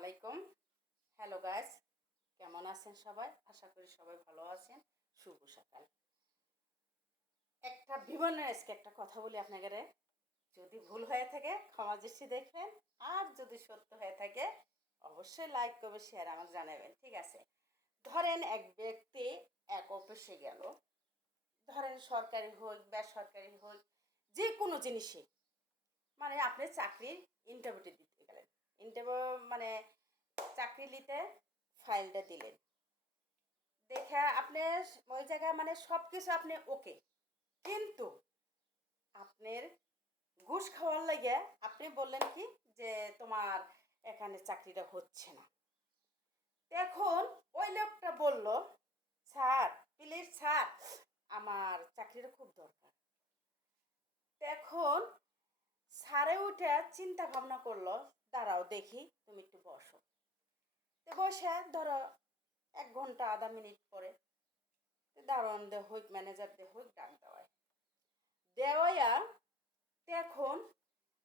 আলাইকুম। Hello guys, কেমন আছেন সবাই? আশা করি সবাই ভালো আছেন। শুভ সকাল। একটা বিবরণের আজকে একটা কথা বলি আপনাদের। যদি ভুল হয়ে থাকে ক্ষমা দৃষ্টি দেখবেন, আর যদি সত্য হয়ে থাকে অবশ্যই লাইক করবে, শেয়ার আমাকে জানাবেন, ঠিক আছে? ধরেন এক ব্যক্তি এক অফিসে গেল, ধরেন সরকারি হোক বেসরকারি হোক, যে কোনো জিনিসই, মানে আপনি চাকরির ইন্টারভিউটি দিতে গেলেন, ইন্টারভিউ মানে চাকরি নিতে ফাইলটা দিলেন, দেখে আপনি ওই জায়গায় মানে সব কিছু আপনি ওকে, কিন্তু আপনার ঘুষ খাওয়ার লাগে আপনি বললেন কি যে তোমার এখানে চাকরিটা হচ্ছে না। এখন ওই লোকটা বলল, স্যার প্লিজ স্যার, আমার চাকরিটা খুব দরকার। এখন স্যারে উঠে চিন্তা ভাবনা করলো, দাঁড়াও দেখি তুমি একটু বসো। তো বসে ধরো 1 ঘন্টা আধা মিনিট পরে দারোয়ান দে হইক ম্যানেজার দে হইক ডাক দেওয়ায় দেওয়া। এখন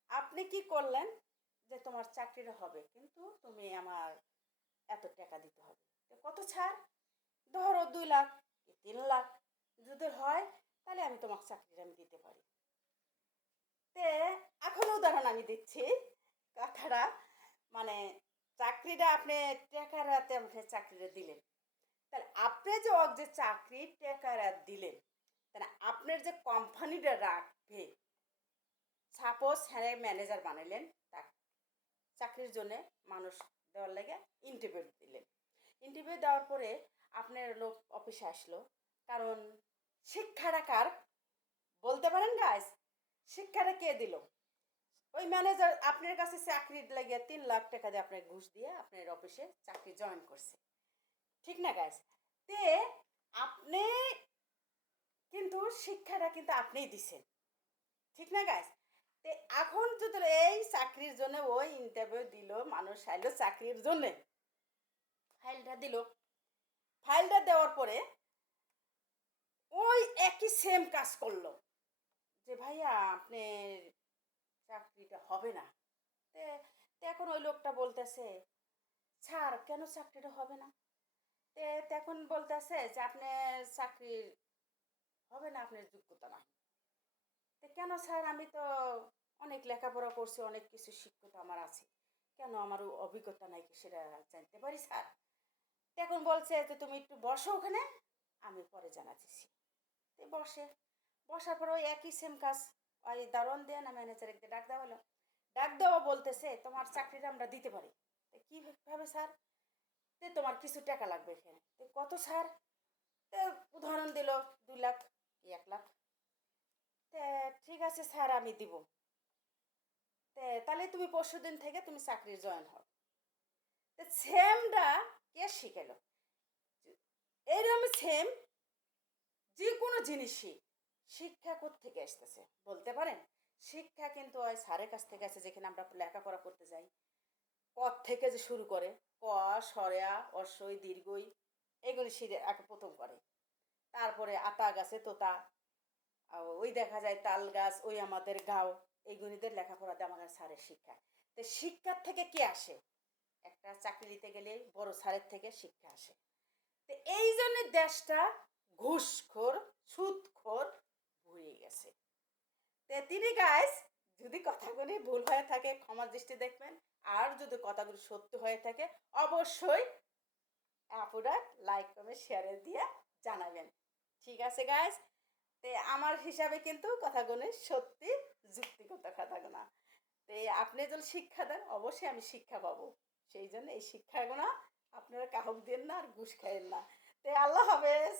আপনি কি করলেন যে তোমার চাকরিটা হবে, কিন্তু তুমি আমার এত টাকা দিতে হবে। তো কত ছাড়? ধরো 2 লাখ কি 3 লাখ যদি হয় তাহলে আমি তোমার চাকরিটা আমি দিতে পারি। তে এখন উদাহরণ আমি দিচ্ছি কথাটা, মানে চাকরিটা আপনি টাকার হাতে আপনি চাকরিটা দিলেন, তাহলে আপনি যে যে চাকরি টাকার দিলেন, তাহলে আপনার যে কোম্পানিটা রাখবে, সাপোজ হ্যাঁ ম্যানেজার বানাইলেন, তার চাকরির জন্যে মানুষ দেওয়ার লাগে ইন্টারভিউ দিলেন। ইন্টারভিউ দেওয়ার পরে আপনার লোক অফিসে আসলো, কারণ শিক্ষাটা কার বলতে পারেন গাইস? শিক্ষাটা কে দিল? ওই ম্যানেজার আপনার কাছে চাকরির লাগে 3 লাখ টাকা দিয়ে আপনার ঘুষ দিয়ে আপনার অফিসে চাকরি জয়েন করছে, ঠিক না গাইস? তে আপনি কিন্তু শিক্ষাটা কিন্তু আপনিই দিছেন, ঠিক না গাইস? তো এখন যদি এই চাকরির জন্য ওই ইন্টারভিউ দিল, মানুষ আইলো চাকরির জন্যে, ফাইলটা দিল, ফাইলটা দেওয়ার পরে ওই একই সেম কাজ করলো যে ভাইয়া আপনার চাকরিটা হবে না। তে তে এখন ওই লোকটা বলতেছে, স্যার কেন চাকরিটা হবে না? তে এখন বলতেছে যে আপনার চাকরির হবে না, আপনার যোগ্যতা নাই। তো কেন স্যার, আমি তো অনেক লেখাপড়া করছি, অনেক কিছু শিক্ষতা আমার আছে, কেন আমার অভিজ্ঞতা নাই কি সেটা জানতে পারি স্যার? এখন বলছে যে তুমি একটু বসো ওখানে, আমি পরে জানাচ্ছি। তো বসে, বসার পরে ওই একই সেম কাজ, ওই দারোয়ান দেয় না ম্যানেজারকে ডাক দেওয়া হলো, ডাক দেওয়া বলতেছে তোমার চাকরিটা আমরা দিতে পারি। তো কীভাবে স্যার? তো তোমার কিছু টাকা লাগবে এখানে। তো কত স্যার? তো উদাহরণ দিল 2 লাখ কি 1 লাখ। তে ঠিক আছে স্যার আমি দিব। তাহলে তুমি পরশুদিন থেকে তুমি চাকরির জয়েন হও। তো সেমটা কে শিখালো? এইরকম সেম যে কোনো জিনিসই শিক্ষা থেকে আসতেছে বলতে পারেন? শিক্ষা কিন্তু ওই স্যারের কাছ থেকে আছে, যেখানে আমরা লেখাপড়া করতে যাই, ক থেকে যে শুরু করে, ক সরেয়া অশ্বই দীর্ঘই, এগুলি শিখে আগে প্রথম করে। তারপরে আতা গাছে তোতা, ওই দেখা যায় তাল গাছ, ওই আমাদের গাও, এই গণিতের লেখাপড়াতে আমাদের স্যারের শিক্ষা। তো শিক্ষার থেকে কি আসে? একটা চাকরি নিতে গেলে বড় স্যারের থেকে শিক্ষা আসে। তো এই জন্য দেশটা ঘুষখোর সুদখোর ভরে গেছে। তো তিনি গাইস, যদি কথাগুলি ভুল হয়ে থাকে ক্ষমা দৃষ্টি দেখবেন, আর যদি কথাগুলি সত্য হয়ে থাকে অবশ্যই আপুরা লাইক কমেন্ট শেয়ারে দিয়ে জানাবেন, ঠিক আছে গাইস? তে আমার হিসাবে কিন্তু কথাগুলো সত্যি যুক্তিগত কথাগুলো। তো আপনি যদি শিক্ষা দেন অবশ্যই আমি শিক্ষা পাবো, সেই জন্য এই শিক্ষাগুলো আপনারা কাহক দেন না আর ঘুষ খাইয়েন না। তো আল্লাহ হাফেজ।